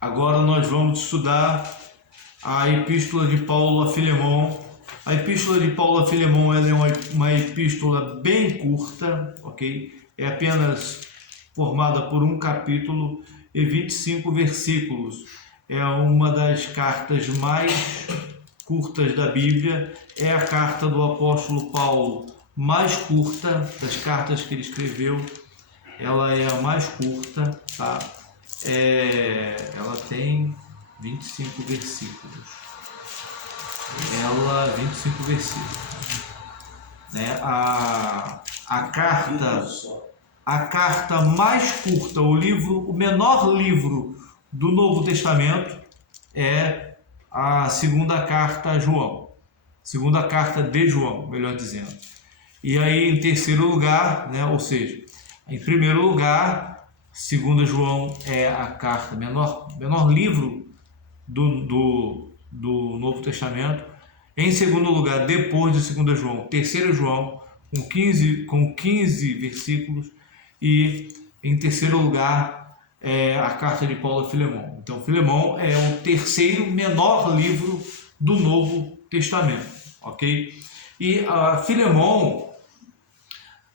Agora nós vamos estudar a Epístola de Paulo a Filemão. A Epístola de Paulo a Filemão ela é uma epístola bem curta, ok? É apenas formada por um capítulo e 25 versículos. É uma das cartas mais curtas da Bíblia. É a carta do apóstolo Paulo mais curta das cartas que ele escreveu. Ela é a mais curta, tá? Ela tem 25 versículos. 25 versículos. Né? A carta mais curta, o menor livro do Novo Testamento é a segunda carta a João. Segunda carta de João, melhor dizendo. E aí, em terceiro lugar, né? Ou seja, em primeiro lugar, segunda João é a carta, menor livro do Novo Testamento. Em segundo lugar, depois de 2 João, 3 João, com 15 versículos. E em terceiro lugar, é a carta de Paulo a Filemão. Então, Filemão é o terceiro menor livro do Novo Testamento, ok? E a Filemão,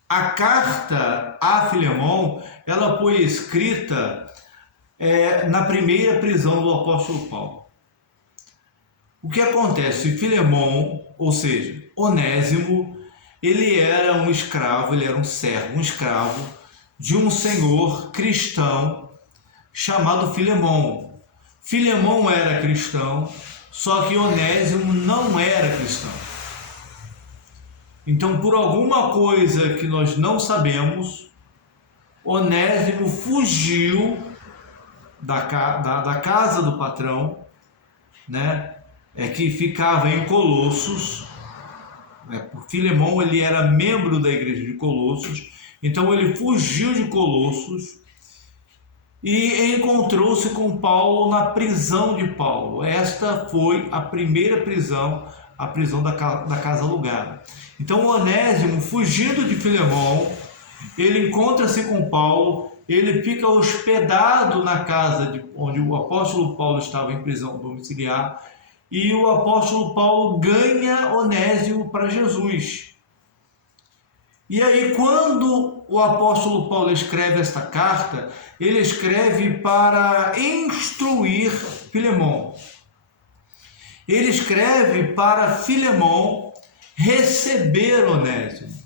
a carta a Filemão, ela foi escrita na primeira prisão do apóstolo Paulo. O que acontece? Filemão, ou seja, Onésimo, ele era um escravo, ele era um servo, um escravo de um senhor cristão chamado Filemão. Filemão era cristão, só que Onésimo não era cristão. Então, por alguma coisa que nós não sabemos, Onésimo fugiu da casa do patrão, né? Que ficava em Colossos. Filemão, ele era membro da igreja de Colossos, então ele fugiu de Colossos e encontrou-se com Paulo na prisão de Paulo. Esta foi a primeira prisão, a prisão da casa alugada. Então Onésimo, fugindo de Filemão, ele encontra-se com Paulo, ele fica hospedado na casa onde o apóstolo Paulo estava em prisão domiciliar, e o apóstolo Paulo ganha Onésimo para Jesus. E aí, quando o apóstolo Paulo escreve esta carta, ele escreve para instruir Filemão. Ele escreve para Filemão receber Onésimo.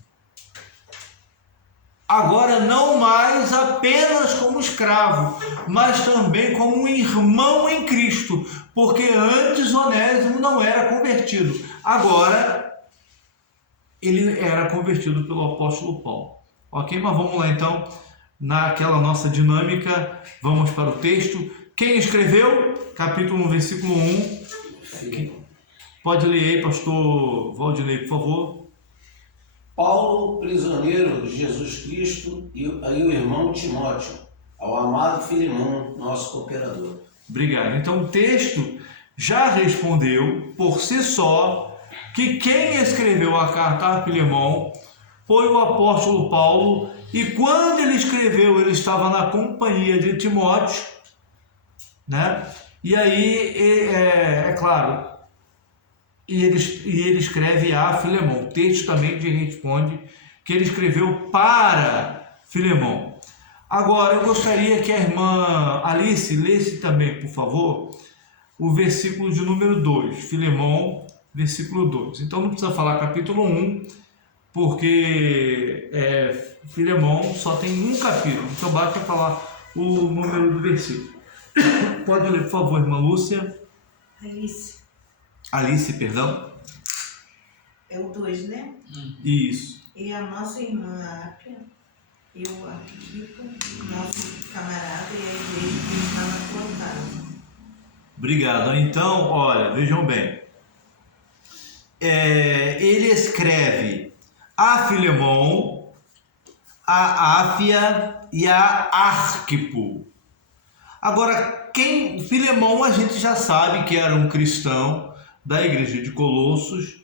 Agora, não mais apenas como escravo, mas também como um irmão em Cristo, porque antes Onésimo não era convertido. Agora, ele era convertido pelo apóstolo Paulo. Ok? Mas vamos lá então, naquela nossa dinâmica, vamos para o texto. Quem escreveu? Capítulo 1, versículo 1. Pode ler aí, pastor Valdinei, por favor. Paulo, prisioneiro de Jesus Cristo, e o irmão Timóteo, ao amado Filemão, nosso cooperador. Obrigado. Então o texto já respondeu por si só que quem escreveu a carta a Filemão foi o apóstolo Paulo, e quando ele escreveu, ele estava na companhia de Timóteo, né? E aí, é claro, e ele escreve a Filemão. O texto também responde que ele escreveu para Filemão. Agora, eu gostaria que a irmã Alice lesse também, por favor, o versículo de número 2, Filemão, versículo 2. Então, não precisa falar capítulo 1, porque Filemão só tem um capítulo, então basta falar o número do versículo. Pode ler, por favor, irmã Lúcia. Alice, perdão. É o 2, né? Isso. E a nossa irmã Ápia, eu Arquipo, nosso camarada, e a igreja que está na tua casa. Obrigado. Então, olha, vejam bem. Ele escreve a Filemão, a Áfia e a Arquipo. Agora, Filemão a gente já sabe que era um cristão da igreja de Colossos,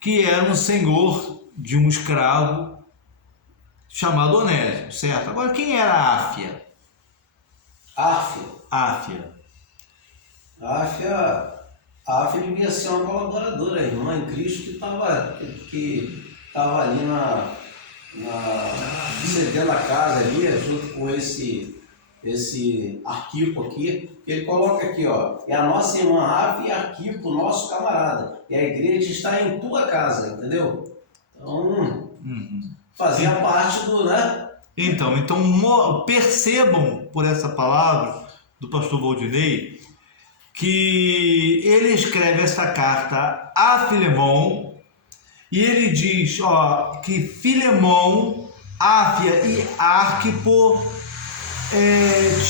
que era um senhor de um escravo chamado Onésimo, certo? Agora, quem era Áfia? Áfia. Áfia. A Áfia devia ser uma colaboradora, a irmã em Cristo que estava ali cedendo a casa ali, junto com esse Arquipo aqui, que ele coloca aqui, ó, é a nossa irmã Áfia e Arquipo, nosso camarada, e a igreja está em tua casa, entendeu? Então, fazia parte do, né? Então, percebam por essa palavra do pastor Valdinei que ele escreve essa carta a Filemão e ele diz, ó, que Filemão, Áfia e Arquipo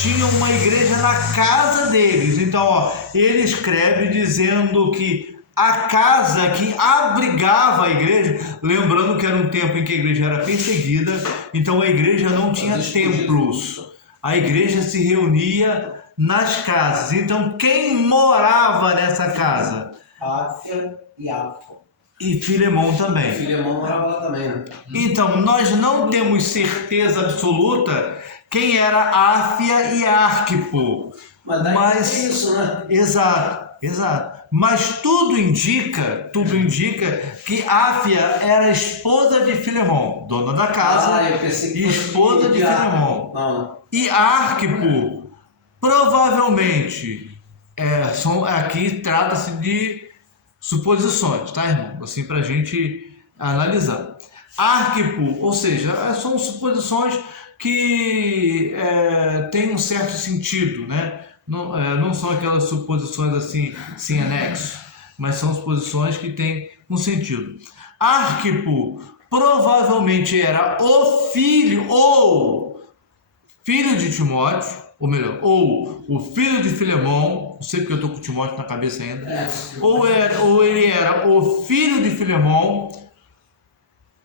tinham uma igreja na casa deles. Então, ó, ele escreve dizendo que a casa que abrigava a igreja, lembrando que era um tempo em que a igreja era perseguida, então a igreja não tinha templos, a igreja se reunia nas casas. Então quem morava nessa casa? Áfia e Arquipo. E Filemão também. Filemão morava lá também, né? Então nós não temos certeza absoluta quem era Áfia e Arquipo. Mas é isso, né? Exato. Mas tudo indica que Áfia era esposa de Filemão, dona da casa, e esposa de Filemão. Não. E Arquipo, provavelmente, aqui trata-se de suposições, tá, irmão? Assim, para a gente analisar. Arquipo, ou seja, são suposições que têm um certo sentido, né? Não são aquelas suposições assim, sem anexo, mas são suposições que têm um sentido. Arquipo provavelmente era o filho de Timóteo, ou melhor, ou o filho de Filemão, não sei porque eu estou com Timóteo na cabeça ainda, ou ele era o filho de Filemão,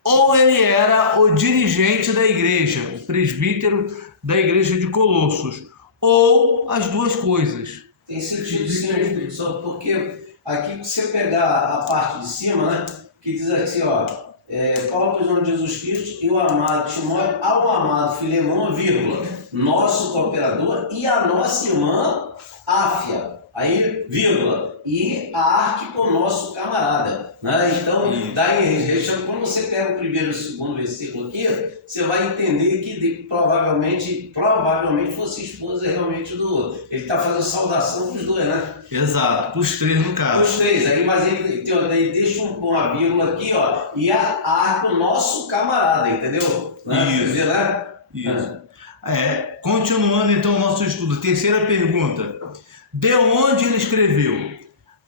ou ele era o dirigente da igreja, o presbítero da igreja de Colossos. Ou as duas coisas. Tem sentido sim, só porque aqui você pegar a parte de cima, né, que diz assim, ó, Paulo, prisioneiro de Jesus Cristo, e o amado Timóteo, ao amado Filemão, vírgula, nosso cooperador, e a nossa irmã Áfia, aí, vírgula, e a Arquipo, nosso camarada, né? Então, daí, quando você pega o primeiro e o segundo versículo aqui, você vai entender que provavelmente fosse esposa realmente do... Ele está fazendo saudação para os dois, né? Exato, para os três no caso. Os três, aí, mas ele deixa uma vírgula aqui, ó, e a Arquipo, nosso camarada, entendeu? Isso. Né? Isso. Continuando então o nosso estudo, terceira pergunta. De onde ele escreveu?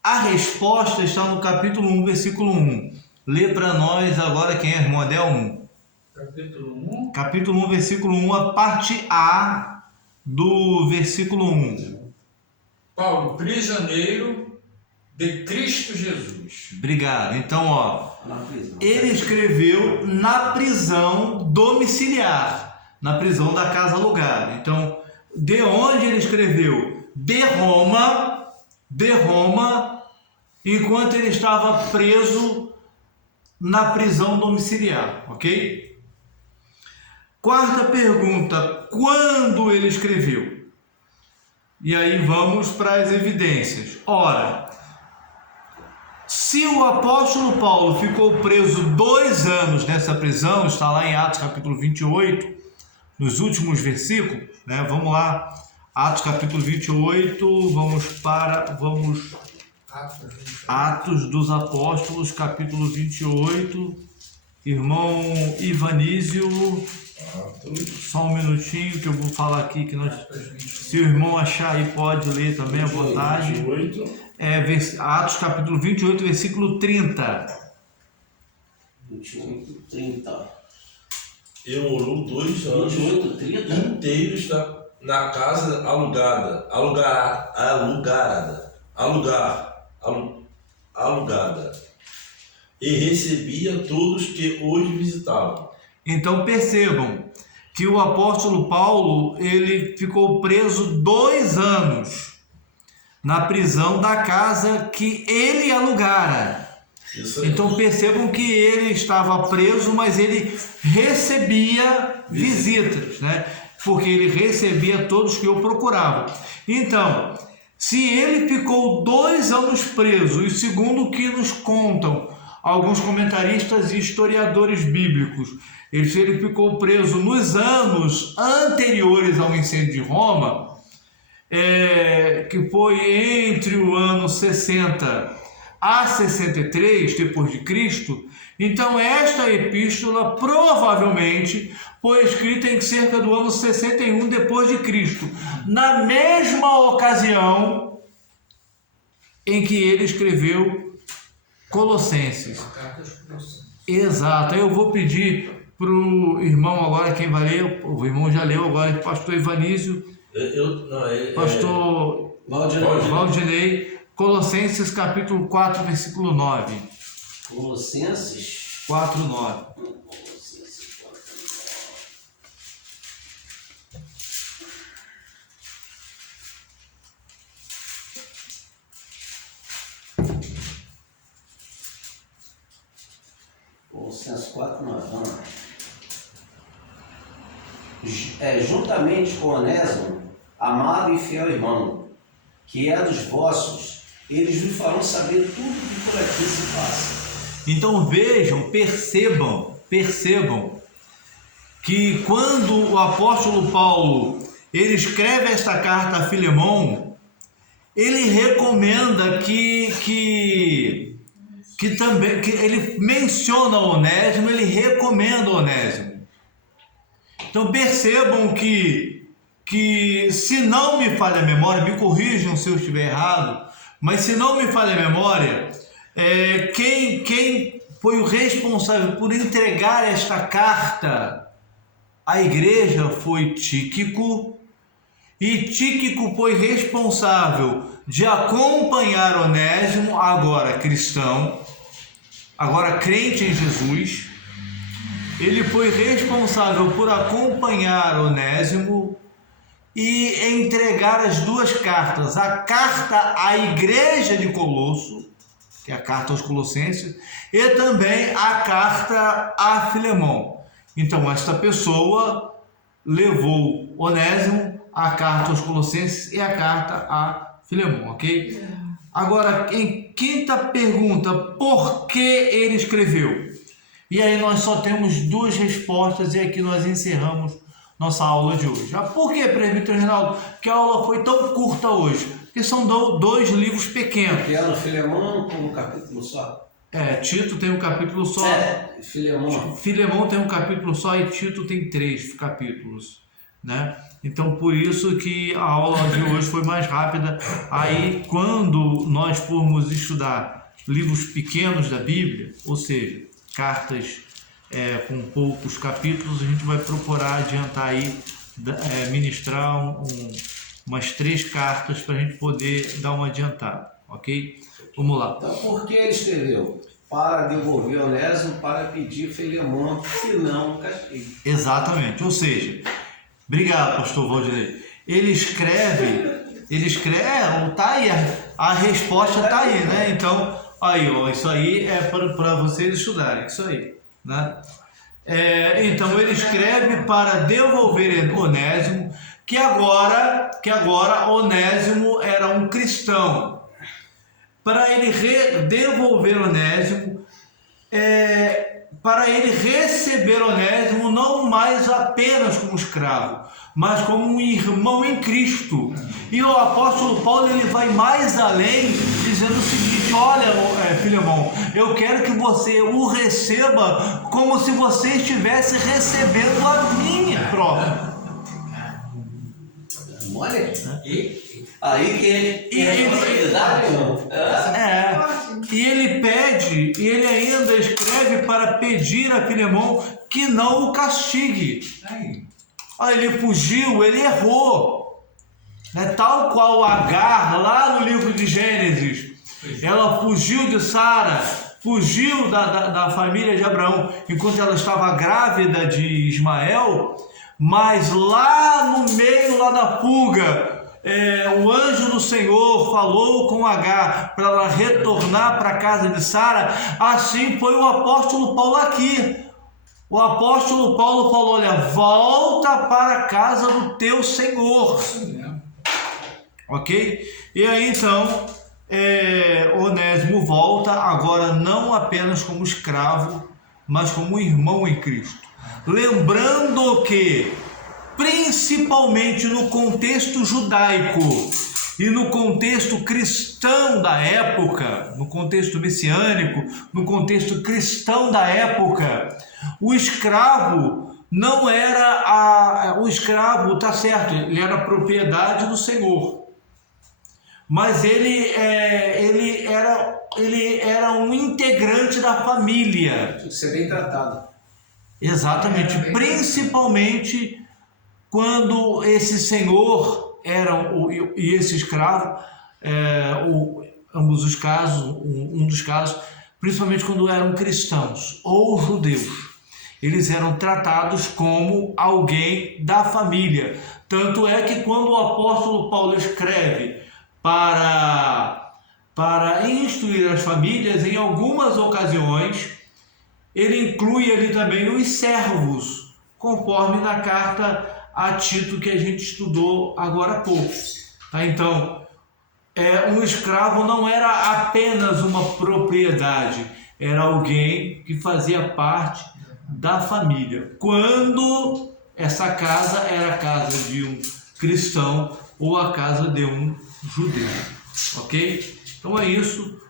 A resposta está no capítulo 1, versículo 1. Lê para nós agora quem é irmão Adel 1. Capítulo 1. Capítulo 1, versículo 1, a parte A do versículo 1. Paulo, prisioneiro de Cristo Jesus. Obrigado. Então, ó, ele escreveu na prisão domiciliar, na prisão da casa alugada. Então, de onde ele escreveu? De Roma, enquanto ele estava preso na prisão domiciliar, ok? Quarta pergunta, quando ele escreveu? E aí vamos para as evidências. Ora, se o apóstolo Paulo ficou preso 2 anos nessa prisão, está lá em Atos capítulo 28, nos últimos versículos, né? Vamos lá. Atos capítulo 28, vamos Atos dos Apóstolos, capítulo 28, irmão Ivanísio, só um minutinho que eu vou falar aqui, se o irmão achar aí pode ler também à vontade. 28. Atos capítulo 28, versículo 30. 28, 30. E morou 2 anos 28, 30? inteiros na casa alugada, e recebia todos que os visitavam. Então percebam que o apóstolo Paulo, ele ficou preso 2 anos na prisão da casa que ele alugara. Então percebam que ele estava preso, mas ele recebia visitas, né? Porque ele recebia todos que o procuravam. Então, Se ele ficou 2 anos preso, e segundo o que nos contam alguns comentaristas e historiadores bíblicos, se ele ficou preso nos anos anteriores ao incêndio de Roma, que foi entre o ano 60 a 63 depois de Cristo, então esta epístola provavelmente foi escrita em cerca do ano 61 depois de Cristo, na mesma ocasião em que ele escreveu Colossenses. Exato. Aí eu vou pedir para o irmão agora, quem vai ler, o irmão já leu agora, o pastor Ivanísio, pastor Valdinei, Colossenses capítulo 4, versículo 9. Colossenses 4, 9. Colossenses 4, 9. Vamos lá. Juntamente com Onésimo, amado e fiel irmão, que é dos vossos, eles lhe farão saber tudo que por aqui se passa. Então vejam, percebam que quando o apóstolo Paulo ele escreve esta carta a Filemão, ele recomenda que ele menciona Onésimo, ele recomenda Onésimo. Então percebam que se não me falha a memória, me corrijam se eu estiver errado, mas se não me falha a memória, quem foi o responsável por entregar esta carta à igreja foi Tíquico, e Tíquico foi responsável de acompanhar Onésimo, agora cristão, agora crente em Jesus. Ele foi responsável por acompanhar Onésimo e entregar as duas cartas, a carta à igreja de Colosso, que é a carta aos Colossenses, e também a carta a Filemão. Então, esta pessoa levou Onésimo, a carta aos Colossenses e a carta a Filemão, ok? Agora, em quinta pergunta, por que ele escreveu? E aí nós só temos duas respostas e aqui nós encerramos nossa aula de hoje. Por que, presbítero Reinaldo, que a aula foi tão curta hoje? Porque são dois livros pequenos. Pequeno Filemão com um capítulo só. Tito tem um capítulo só. Filemão tem um capítulo só e Tito tem 3 capítulos, né? Então, por isso que a aula de hoje foi mais rápida. Aí, quando nós formos estudar livros pequenos da Bíblia, ou seja, cartas com poucos capítulos, a gente vai procurar adiantar aí, ministrar umas 3 cartas para a gente poder dar uma adiantada, ok? Vamos lá. Então, por que ele escreveu? Para devolver Onésimo, para pedir Filemão, que não castigue. Exatamente, ou seja, obrigado, pastor Valdinei. Ele escreve, tá aí, a resposta tá aí, né? Então, aí, ó, isso aí é para vocês estudarem, isso aí, né? Então, ele escreve para devolver Onésimo, que agora Onésimo era um cristão. Para ele devolver Onésimo, para ele receber Onésimo não mais apenas como escravo, mas como um irmão em Cristo. E o apóstolo Paulo ele vai mais além, dizendo o seguinte: olha, Filemão, eu quero que você o receba como se você estivesse recebendo a minha própria. Olha, aí que ele e ele pede, e ele ainda escreve para pedir a Filemão que não o castigue. Ele fugiu, ele errou, né? Tal qual Agar lá no livro de Gênesis, ela fugiu de Sara, fugiu da família de Abraão enquanto ela estava grávida de Ismael, mas lá no meio, lá da fuga, o anjo do Senhor falou com Agar para ela retornar para a casa de Sara. Assim foi o apóstolo Paulo aqui. O apóstolo Paulo falou: olha, volta para a casa do teu Senhor. ok? E aí então Onésimo volta agora não apenas como escravo, mas como irmão em Cristo. Lembrando que, principalmente no contexto judaico e no contexto cristão da época, no contexto messiânico, no contexto cristão da época, o escravo não era o escravo, tá certo, ele era propriedade do Senhor, mas ele era um integrante da família. Tinha que ser bem tratado. Exatamente, principalmente quando esse senhor e esse escravo, ambos os casos, um dos casos, principalmente quando eram cristãos ou judeus, eles eram tratados como alguém da família. Tanto é que quando o apóstolo Paulo escreve para instruir as famílias, em algumas ocasiões, ele inclui ali também os servos, conforme na carta a Tito que a gente estudou agora há pouco. Tá? Então, um escravo não era apenas uma propriedade, era alguém que fazia parte da família. Quando essa casa era a casa de um cristão ou a casa de um judeu. Ok? Então é isso.